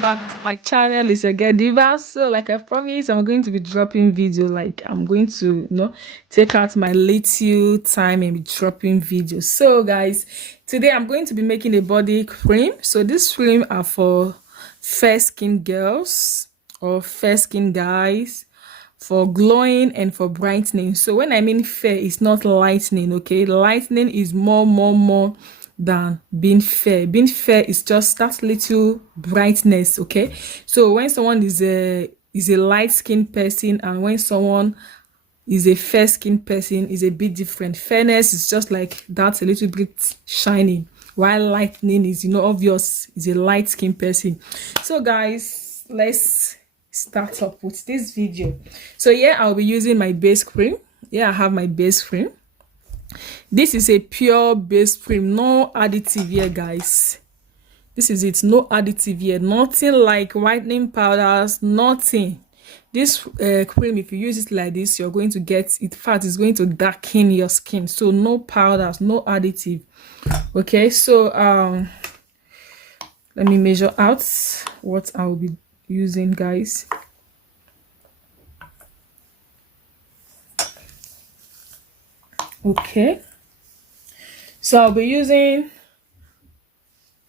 Back to my channel is again Diva. So like I promised, I'm going to be dropping video. Like I'm going to take out my little time and be dropping videos. So guys, today I'm going to be making a body cream. So this cream are for fair skin girls or fair skin guys, for glowing and for brightening. So when I mean fair, it's not lightening. Okay, lightening is more than being fair. Being fair is just that little brightness. Okay, so when someone is a light skinned person and when someone is a fair skinned person is a bit different. Fairness is just like that, a little bit shining, while lightening is obvious, is a light skinned person. So guys, let's start up with this video. So yeah, I'll be using my base cream. Yeah, I have my base cream. This is a pure base cream, no additive here, guys. This is it, no additive here, nothing like whitening powders, nothing. This cream, if you use it like this, you're going to get it. In fact, it's going to darken your skin. So no powders, no additive. Okay, so let me measure out what I will be using, guys. Okay, so I'll be using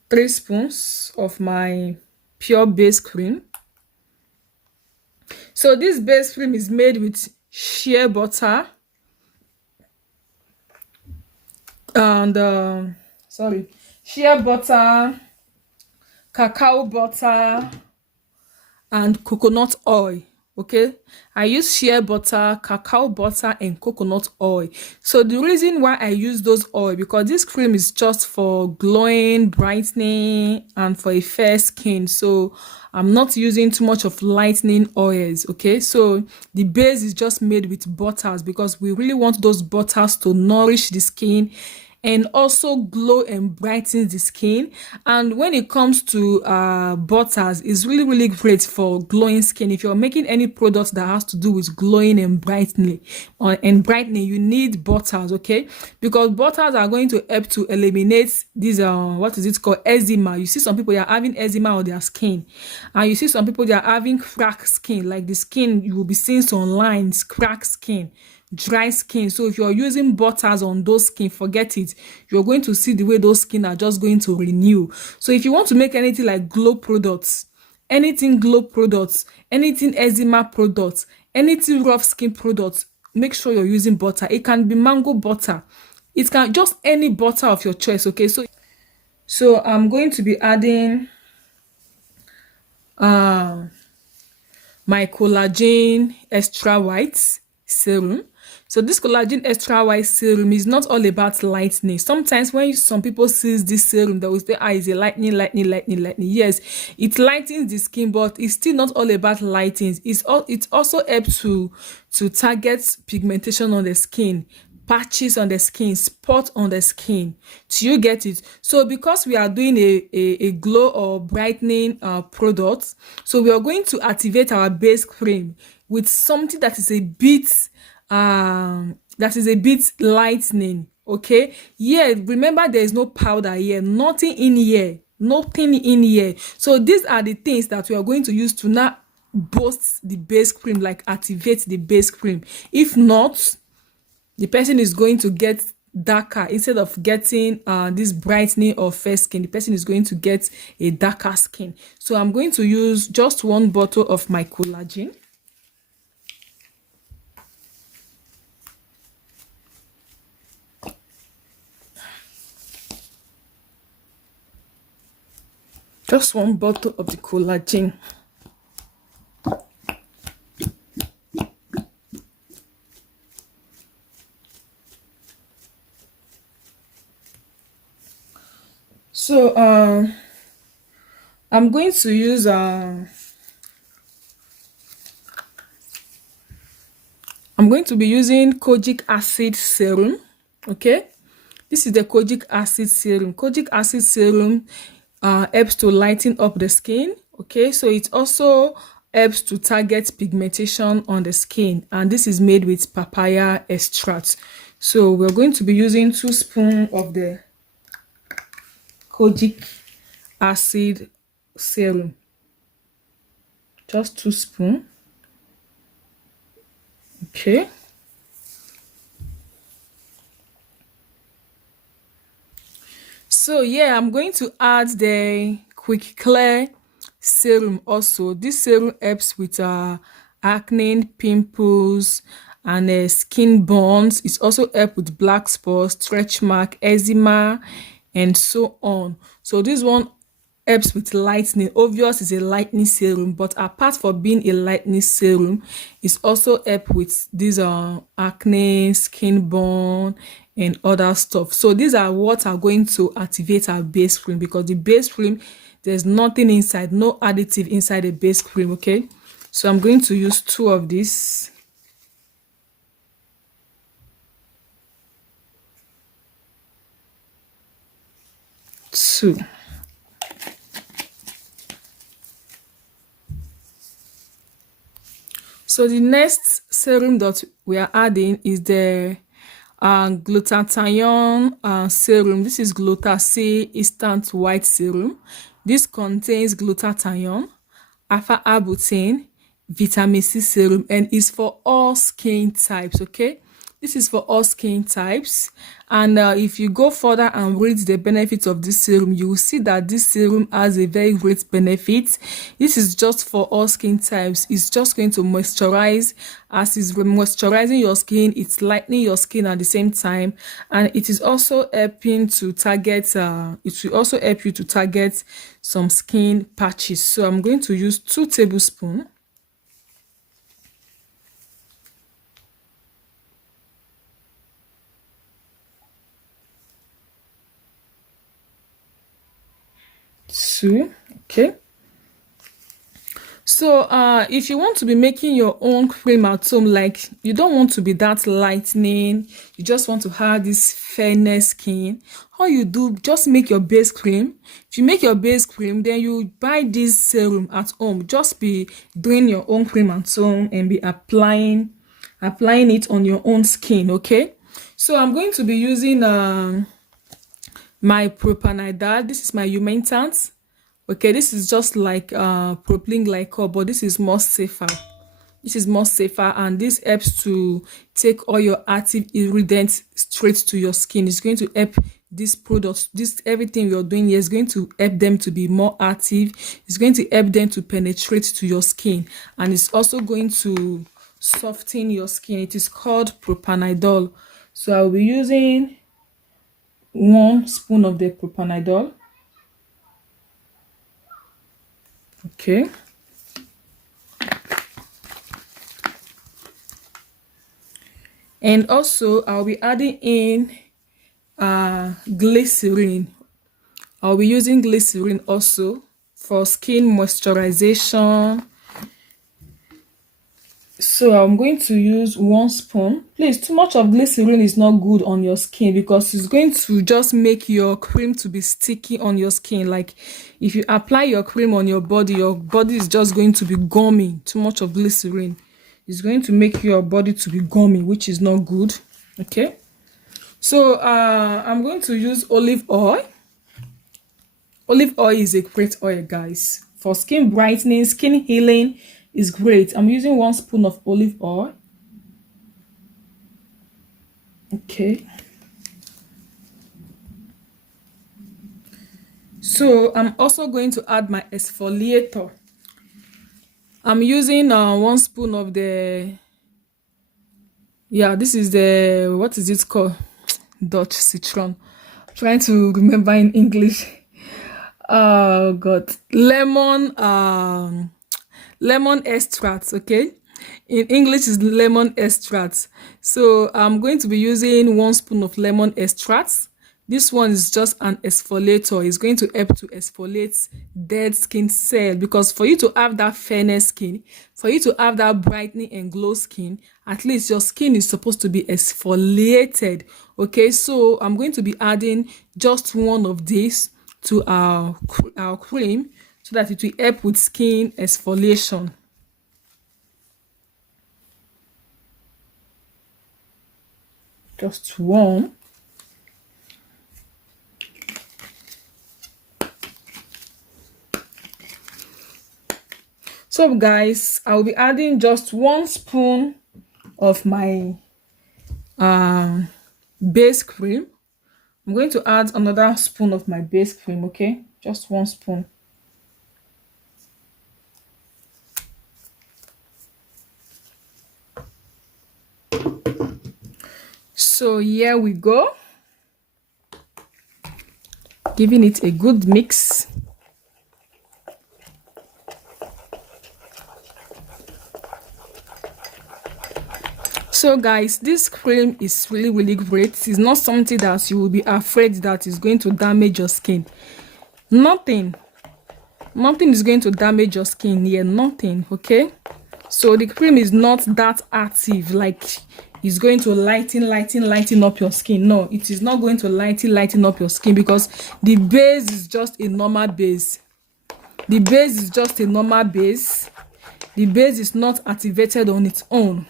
3 spoons of my pure base cream. So this base cream is made with shea butter and shea butter, cacao butter, and coconut oil. Okay, I use shea butter, cacao butter, and coconut oil. So the reason why I use those oil, because this cream is just for glowing, brightening, and for a fair skin. So I'm not using too much of lightening oils. Okay, so the base is just made with butters because we really want those butters to nourish the skin and also glow and brighten the skin. And when it comes to butters, it's really great for glowing skin. If you're making any product that has to do with glowing and brightening, you need butters. Okay, because butters are going to help to eliminate this what is it called, eczema. You see some people, they are having eczema on their skin, and you see some people, they are having cracked skin, like the skin, you will be seeing some lines, cracked skin, dry skin. So if you're using butters on those skin, forget it. You're going to see the way those skin are just going to renew. So if you want to make anything like glow products, anything glow products, anything eczema products, anything rough skin products, make sure you're using butter. It can be mango butter, it can just any butter of your choice. Okay, so I'm going to be adding my collagen extra white serum. So this collagen extra white serum is not all about lightening. Sometimes when some people see this serum, they will say, is a lightening. Yes, it lightens the skin, but it's still not all about lightening. It also helps to target pigmentation on the skin, patches on the skin, spot on the skin. Do you get it? So because we are doing a glow or brightening product, so we are going to activate our base cream with something that is a bit lightening. Okay, yeah, remember there is no powder here, nothing in here. So these are the things that we are going to use to now boost the base cream, like activate the base cream. If not, the person is going to get darker. Instead of getting this brightening or fair skin, the person is going to get a darker skin. So I'm going to use just 1 bottle of my collagen. Just one bottle of the collagen. So I'm going to use I'm going to be using kojic acid serum. Okay, this is the kojic acid serum. Kojic acid serum helps to lighten up the skin. Okay, so it also helps to target pigmentation on the skin, and this is made with papaya extract. So we're going to be using 2 spoons of the kojic acid serum, just 2 spoons. Okay, so yeah, I'm going to add the quick clear serum also. This serum helps with acne, pimples, and skin burns. It also helps with black spots, stretch mark, eczema, and so on. So this one helps with lightening. Obvious is a lightening serum, but apart from being a lightening serum, it's also help with these acne, skin burn, and other stuff. So these are what are going to activate our base cream, because the base cream, there's nothing inside, no additive inside the base cream. Okay, so I'm going to use 2 of these. Two. So the next serum that we are adding is the glutathione serum. This is Gluta-C instant white serum. This contains glutathione, alpha arbutin, vitamin C serum, and is for all skin types. Okay, this is for all skin types. And if you go further and read the benefits of this serum, you will see that this serum has a very great benefit. This is just for all skin types. It's just going to moisturize. As it's moisturizing your skin, it's lightening your skin at the same time, and it is also helping to target it will also help you to target some skin patches. So I'm going to use 2 tablespoons. Okay, so if you want to be making your own cream at home, like you don't want to be that lightening, you just want to have this fairness skin, all you do, just make your base cream. If you make your base cream, then you buy this serum at home. Just be doing your own cream at home and be applying it on your own skin. Okay, so I'm going to be using my propanidal. This is my humectant. Okay, this is just like propylene glycol, but this is more safer. This is more safer, and this helps to take all your active ingredients straight to your skin. It's going to help these products, this everything you're doing here is going to help them to be more active. It's going to help them to penetrate to your skin, and it's also going to soften your skin. It is called propanidol. So I'll be using 1 spoon of the propanidol. Okay, and also I'll be adding in glycerin. I'll be using glycerin also for skin moisturization. So I'm going to use 1 spoon. Please, too much of glycerin is not good on your skin, because it's going to just make your cream to be sticky on your skin. Like if you apply your cream on your body is just going to be gummy. Too much of glycerin is going to make your body to be gummy, which is not good. Okay, so I'm going to use olive oil. Olive oil is a great oil, guys, for skin brightening, skin healing. Is great. I'm using 1 spoon of olive oil. Okay, so I'm also going to add my exfoliator. I'm using 1 spoon of the, this is the, what is it called, Dutch citron. I'm trying to remember in English. Oh god, lemon extract. Okay, in English is lemon extract. So I'm going to be using 1 spoon of lemon extract. This one is just an exfoliator. It's going to help to exfoliate dead skin cell, because for you to have that fairness skin, for you to have that brightening and glow skin, at least your skin is supposed to be exfoliated. Okay, so I'm going to be adding just one of these to our cream so that it will help with skin exfoliation. Just one. So guys, I'll be adding just 1 spoon of my base cream. I'm going to add another spoon of my base cream. Okay, just 1 spoon. So here we go, giving it a good mix. So guys, this cream is really great. It's not something that you will be afraid that is going to damage your skin. Nothing is going to damage your skin here. Nothing. Okay, so the cream is not that active like it's going to lighten up your skin. No, it is not going to lighten up your skin, because the base is just a normal base. The base is just a normal base. The base is not activated on its own.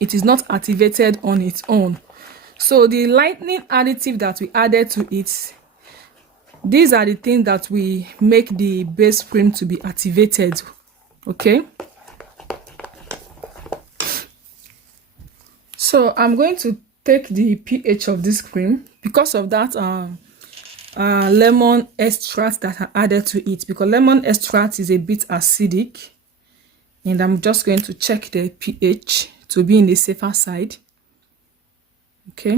It is not activated on its own. So the lightening additive that we added to it, these are the things that we make the base cream to be activated. Okay, so I'm going to take the pH of this cream because of that lemon extract that I added to it, because lemon extract is a bit acidic, and I'm just going to check the pH to be in the safer side. Okay.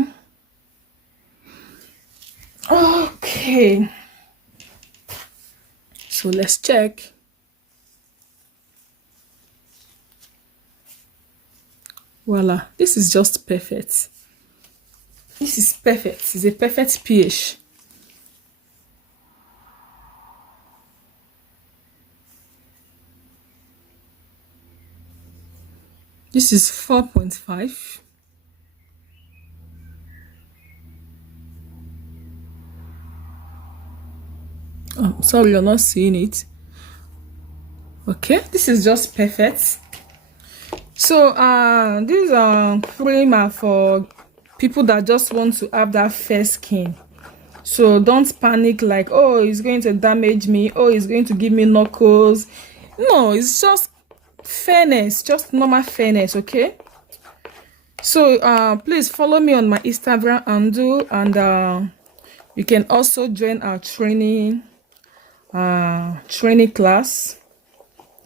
Okay. So let's check. Voila, this is just perfect. This is perfect. It's a perfect pH. This is 4.5. Oh, sorry, you're not seeing it. Okay, this is just perfect. So these cream are for people that just want to have that fair skin. So don't panic like, oh, it's going to damage me, oh, it's going to give me knuckles. No, it's just fairness, just normal fairness. Okay, so please follow me on my Instagram handle, and you can also join our training class.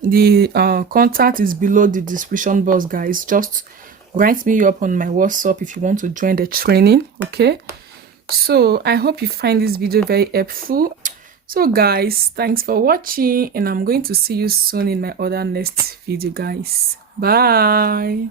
The contact is below the description box, guys. Just write me up on my WhatsApp if you want to join the training. Okay, so I hope you find this video very helpful. So guys, thanks for watching, and I'm going to see you soon in my other next video, guys. Bye.